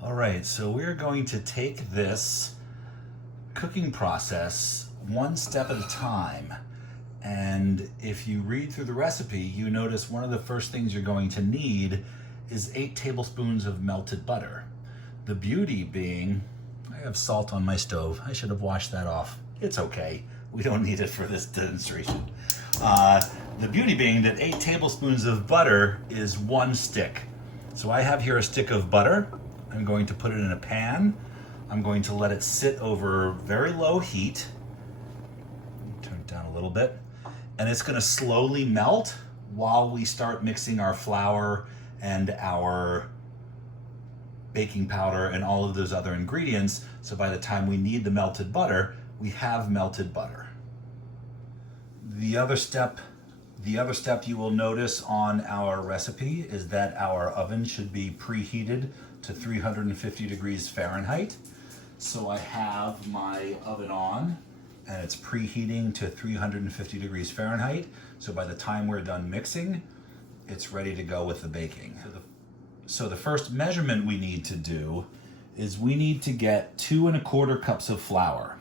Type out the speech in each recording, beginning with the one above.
All right, so we're going to take this cooking process one step at a time. And if you read through the recipe, you notice one of the first things you're going to need is 8 tablespoons of melted butter. The beauty being, I have salt on my stove. I should have washed that off. It's okay. We don't need it for this demonstration. The beauty being that 8 tablespoons of butter is 1 stick. So I have here a stick of butter. I'm going to put it in a pan. I'm going to let it sit over very low heat. Turn it down a little bit. And it's going to slowly melt while we start mixing our flour and our baking powder and all of those other ingredients. So by the time we need the melted butter, we have melted butter. The other step you will notice on our recipe is that our oven should be preheated to 350 degrees Fahrenheit. So I have my oven on and it's preheating to 350 degrees Fahrenheit. So by the time we're done mixing, it's ready to go with the baking. So the first measurement we need to do is we need to get 2 1/4 cups of flour.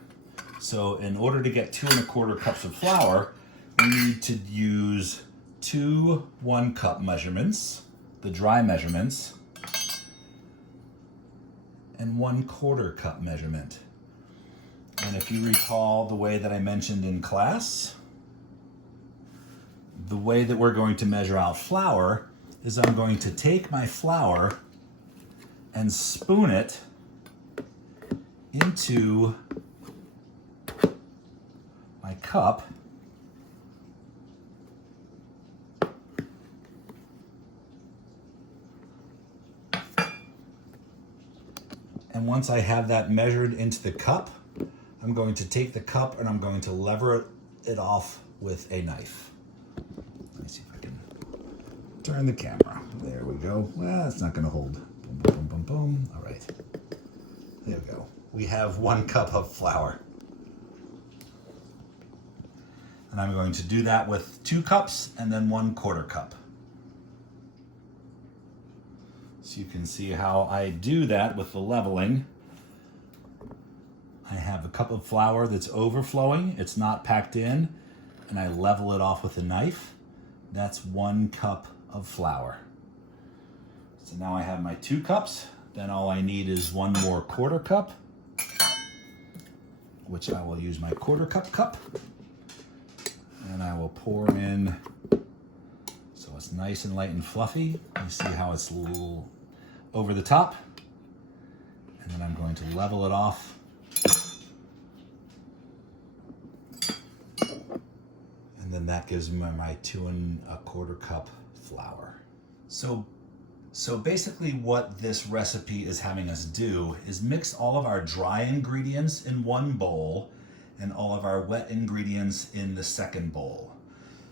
So in order to get 2 1/4 cups of flour, we need to use 2 1-cup measurements, the dry measurements, and 1/4 cup measurement. And if you recall the way that I mentioned in class, the way that we're going to measure out flour is I'm going to take my flour and spoon it into my cup. And once I have that measured into the cup, I'm going to take the cup and I'm going to lever it off with a knife. Let me see if I can turn the camera. There we go. Well, it's not going to hold. Boom, boom, boom, boom, boom. All right. There we go. We have 1 cup of flour. And I'm going to do that with 2 cups and then 1/4 cup. So you can see how I do that with the leveling. I have a cup of flour that's overflowing. It's not packed in. And I level it off with a knife. That's 1 cup of flour. So now I have my 2 cups. Then all I need is 1 more 1/4 cup, which I will use my 1/4 cup. And I will pour in so it's nice and light and fluffy. You see how it's a little over the top. And then I'm going to level it off. And then that gives me my 2 1/4 cup flour. So basically what this recipe is having us do is mix all of our dry ingredients in one bowl and all of our wet ingredients in the second bowl.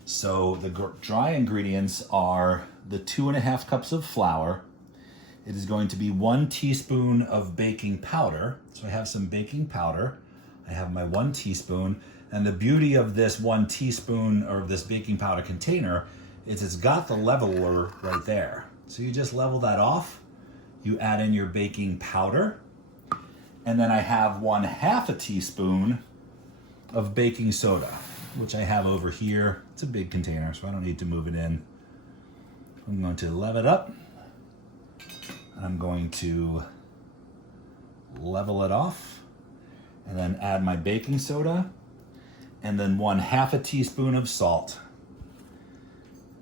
So the dry ingredients are the 2 1/2 cups of flour. It is going to be 1 teaspoon of baking powder. So I have some baking powder. I have my 1 teaspoon. And the beauty of this 1 teaspoon or this baking powder container is it's got the leveler right there. So you just level that off. You add in your baking powder. And then I have 1/2 teaspoon of baking soda, which I have over here. It's a big container, so I don't need to move it in. I'm going to level it up. I'm going to level it off and then add my baking soda and then 1/2 teaspoon of salt.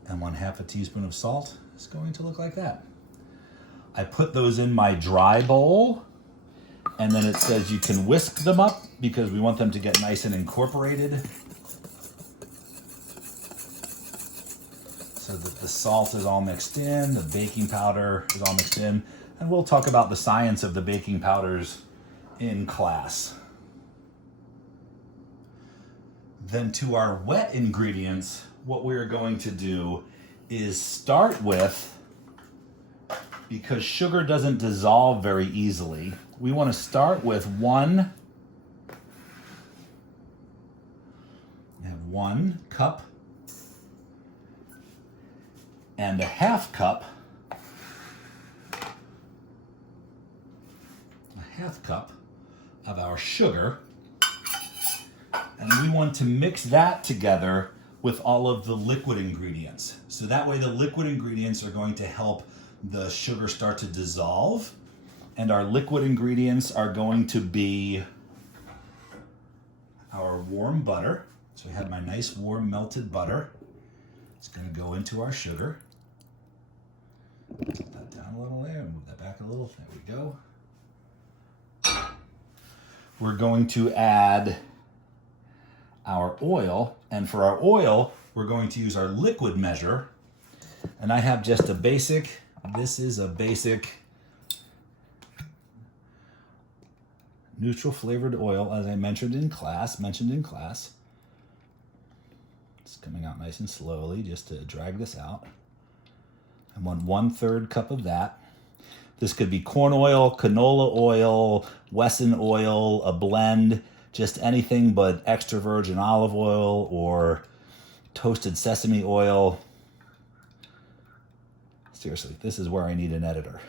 And 1/2 teaspoon of salt is going to look like that. I put those in my dry bowl and then it says you can whisk them up because we want them to get nice and incorporated so that the salt is all mixed in, the baking powder is all mixed in, and we'll talk about the science of the baking powders in class. Then to our wet ingredients, what we're going to do is start with, because sugar doesn't dissolve very easily, we want to start with 1 cup and 1/2 cup 1/2 cup of our sugar. And we want to mix that together with all of the liquid ingredients. So that way the liquid ingredients are going to help the sugar start to dissolve. And our liquid ingredients are going to be our warm butter. So I have my nice warm melted butter. It's going to go into our sugar. Put that down a little there, move that back a little. There we go. We're going to add our oil, and for our oil, we're going to use our liquid measure. And I have just a basic, this is a basic neutral flavored oil, as I mentioned in class. It's coming out nice and slowly just to drag this out. I want 1/3 cup of that. This could be corn oil, canola oil, Wesson oil, a blend, just anything but extra virgin olive oil or toasted sesame oil. Seriously, this is where I need an editor.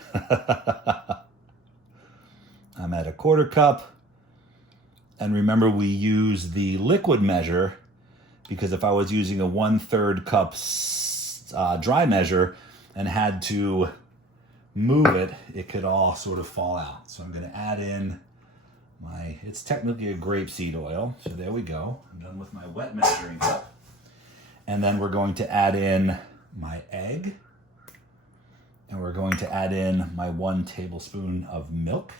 I'm at 1/4 cup. And remember, we use the liquid measure because if I was using a 1/3 cup dry measure and had to move it, it could all sort of fall out. So I'm going to add in it's technically a grapeseed oil. So there we go. I'm done with my wet measuring cup. And then we're going to add in my egg. And we're going to add in my 1 tablespoon of milk.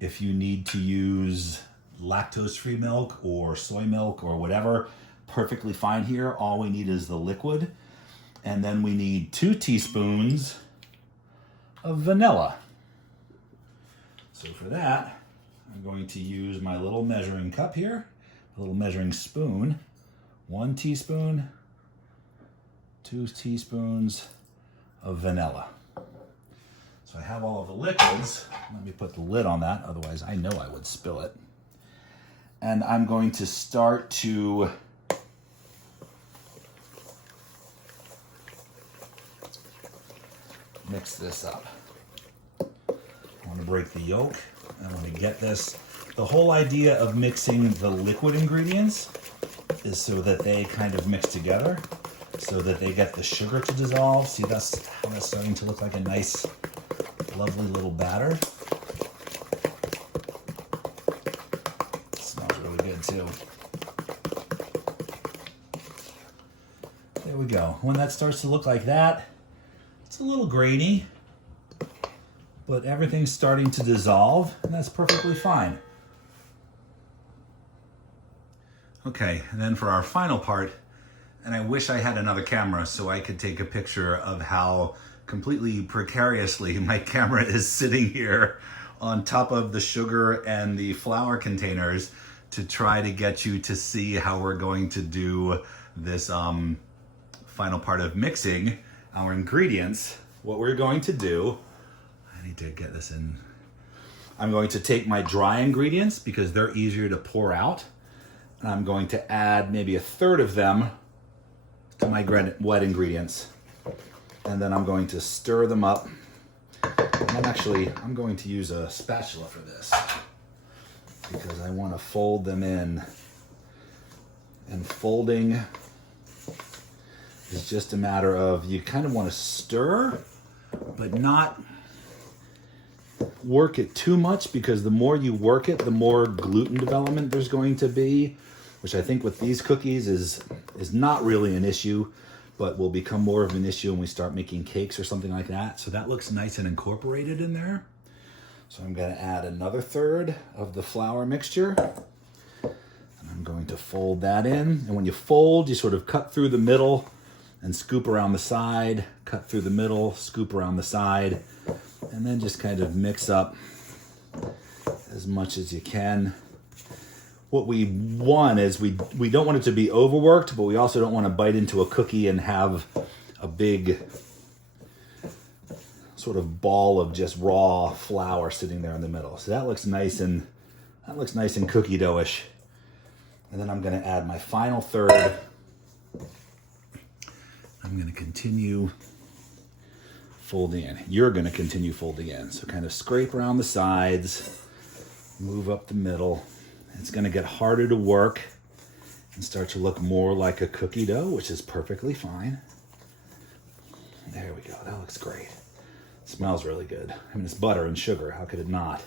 If you need to use lactose-free milk or soy milk or whatever, perfectly fine here. All we need is the liquid. And then we need 2 teaspoons of vanilla. So for that, I'm going to use my little measuring cup here, a little measuring spoon, 1 teaspoon, 2 teaspoons of vanilla. So I have all of the liquids. Let me put the lid on that, otherwise I know I would spill it. And I'm going to start to mix this up. I want to break the yolk. I want to get this. The whole idea of mixing the liquid ingredients is so that they kind of mix together, so that they get the sugar to dissolve. See, that's how that's starting to look like a nice, lovely little batter. It smells really good too. There we go. When that starts to look like that, it's a little grainy, but everything's starting to dissolve, and that's perfectly fine. Okay, and then for our final part, and I wish I had another camera so I could take a picture of how completely precariously my camera is sitting here on top of the sugar and the flour containers to try to get you to see how we're going to do this final part of mixing our ingredients. What we're going to do, I need to get this in. I'm going to take my dry ingredients because they're easier to pour out. And I'm going to add maybe 1/3 of them to my wet ingredients. And then I'm going to stir them up. And I'm going to use a spatula for this because I want to fold them in. And folding is just a matter of, you kind of want to stir, but not work it too much, because the more you work it, the more gluten development there's going to be, which I think with these cookies is not really an issue, but will become more of an issue when we start making cakes or something like that. So that looks nice and incorporated in there. So I'm going to add another 1/3 of the flour mixture. And I'm going to fold that in. And when you fold, you sort of cut through the middle and scoop around the side, cut through the middle, scoop around the side, and then just kind of mix up as much as you can. What we want is we don't want it to be overworked, but we also don't want to bite into a cookie and have a big sort of ball of just raw flour sitting there in the middle. So that looks nice and cookie dough-ish. And then I'm going to add my final 1/3. I'm going to continue folding in. You're going to continue folding in. So kind of scrape around the sides Move up the middle. It's gonna get harder to work and start to look more like a cookie dough, which is perfectly fine. There we go, that looks great. Smells really good. I mean, it's butter and sugar, how could it not?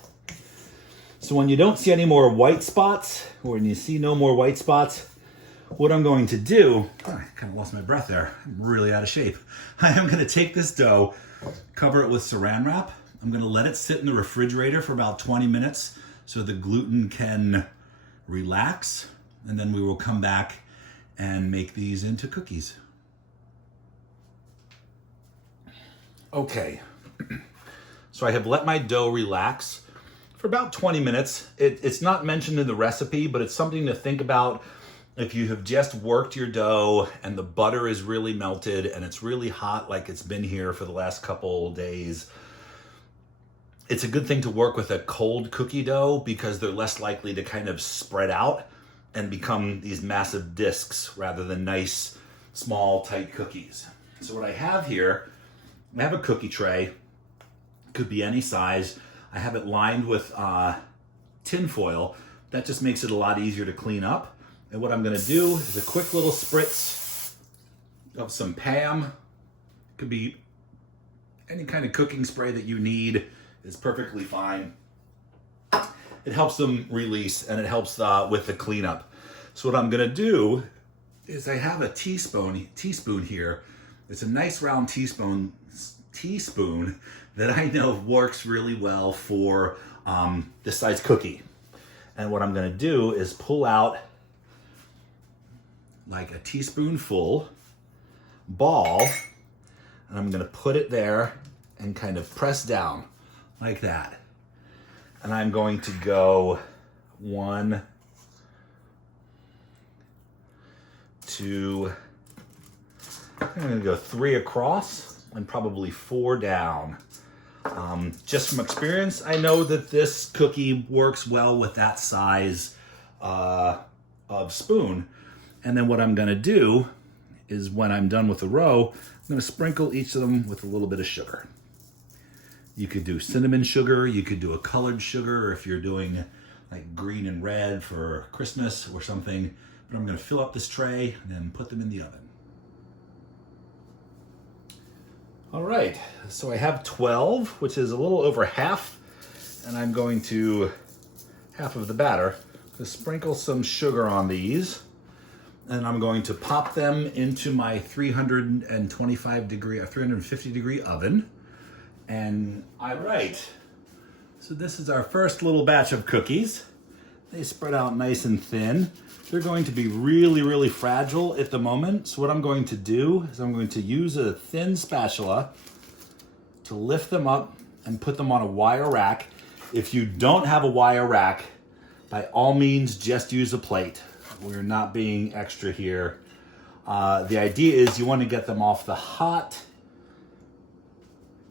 So when you don't see any more white spots, or when you see no more white spots, what I'm going to do, oh, I kind of lost my breath there. I'm really out of shape. I am gonna take this dough, cover it with saran wrap. I'm gonna let it sit in the refrigerator for about 20 minutes so the gluten can relax, and then we will come back and make these into cookies. Okay, so I have let my dough relax for about 20 minutes. It's not mentioned in the recipe, but it's something to think about if you have just worked your dough and the butter is really melted and it's really hot like it's been here for the last couple days. It's a good thing to work with a cold cookie dough because they're less likely to kind of spread out and become these massive discs rather than nice, small, tight cookies. So what I have here, I have a cookie tray. Could be any size. I have it lined with tin foil. That just makes it a lot easier to clean up. And what I'm gonna do is a quick little spritz of some Pam. Could be any kind of cooking spray that you need. Is perfectly fine. It helps them release and it helps with the cleanup. So what I'm gonna do is I have a teaspoon here. It's a nice round teaspoon that I know works really well for this size cookie. And what I'm gonna do is pull out like a teaspoonful ball, and I'm gonna put it there and kind of press down like that. And I'm going to go 1, 2, I'm gonna go 3 across and probably 4 down. Just from experience, I know that this cookie works well with that size of spoon. And then what I'm gonna do is when I'm done with the row, I'm gonna sprinkle each of them with a little bit of sugar. You could do cinnamon sugar, you could do a colored sugar if you're doing like green and red for Christmas or something. But I'm gonna fill up this tray and then put them in the oven. All right, so I have 12, which is a little over half, and I'm going to, half of the batter, to sprinkle some sugar on these, and I'm going to pop them into my 350 degree oven. And all right, so this is our first little batch of cookies. They spread out nice and thin. They're going to be really, really fragile at the moment. So what I'm going to do is I'm going to use a thin spatula to lift them up and put them on a wire rack. If you don't have a wire rack, by all means, just use a plate. We're not being extra here. The idea is you want to get them off the hot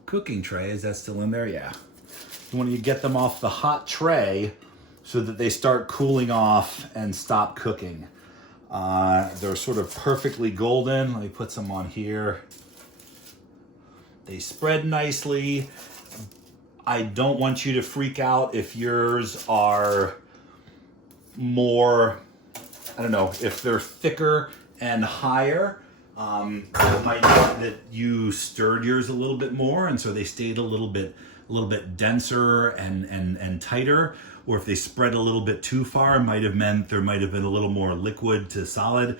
cooking tray. Is that still in there? Yeah. You want to get them off the hot tray so that they start cooling off and stop cooking. They're sort of perfectly golden. Let me put some on here. They spread nicely. I don't want you to freak out if yours are more, I don't know, if they're thicker and higher. It might be that you stirred yours a little bit more, and so they stayed a little bit denser and tighter. Or if they spread a little bit too far, it might have meant there might have been a little more liquid to solid.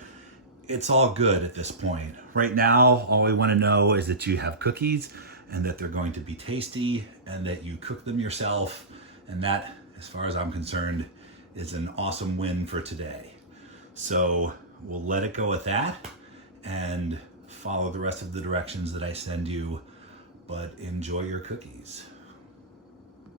It's all good at this point. Right now, all I want to know is that you have cookies and that they're going to be tasty and that you cook them yourself. And that, as far as I'm concerned, is an awesome win for today. So we'll let it go at that and follow the rest of the directions that I send you, but enjoy your cookies.